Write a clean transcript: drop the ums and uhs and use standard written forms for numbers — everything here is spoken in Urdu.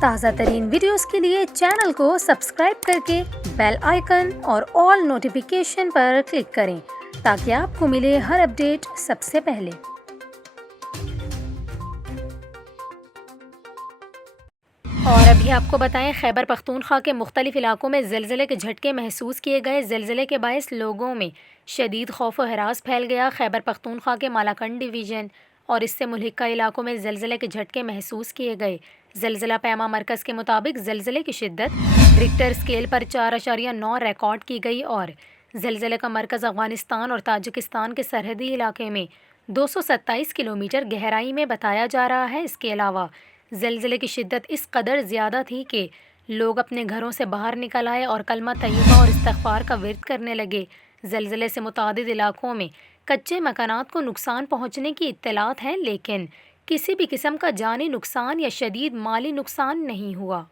تازہ ترین ویڈیوز کے لیے چینل کو سبسکرائب کر کے بیل آئیکن اور آل نوٹیفیکیشن پر کلک کریں تاکہ آپ کو ملے ہر اپڈیٹ سب سے پہلے۔ اور ابھی آپ کو بتائیں، خیبر پختونخوا کے مختلف علاقوں میں زلزلے کے جھٹکے محسوس کیے گئے۔ زلزلے کے باعث لوگوں میں شدید خوف و ہراس پھیل گیا۔ خیبر پختونخوا کے مالاکنڈ ڈویژن اور اس سے ملحقہ علاقوں میں زلزلے کے جھٹکے محسوس کیے گئے۔ زلزلہ پیما مرکز کے مطابق زلزلے کی شدت ریکٹر اسکیل پر 4.9 ریکارڈ کی گئی اور زلزلے کا مرکز افغانستان اور تاجکستان کے سرحدی علاقے میں 227 کلومیٹر گہرائی میں بتایا جا رہا ہے۔ اس کے علاوہ زلزلے کی شدت اس قدر زیادہ تھی کہ لوگ اپنے گھروں سے باہر نکل آئے اور کلمہ طیبہ اور استغفار کا ورد کرنے لگے۔ زلزلے سے متعدد علاقوں میں کچے مکانات کو نقصان پہنچنے کی اطلاعات ہیں، لیکن کسی بھی قسم کا جانی نقصان یا شدید مالی نقصان نہیں ہوا۔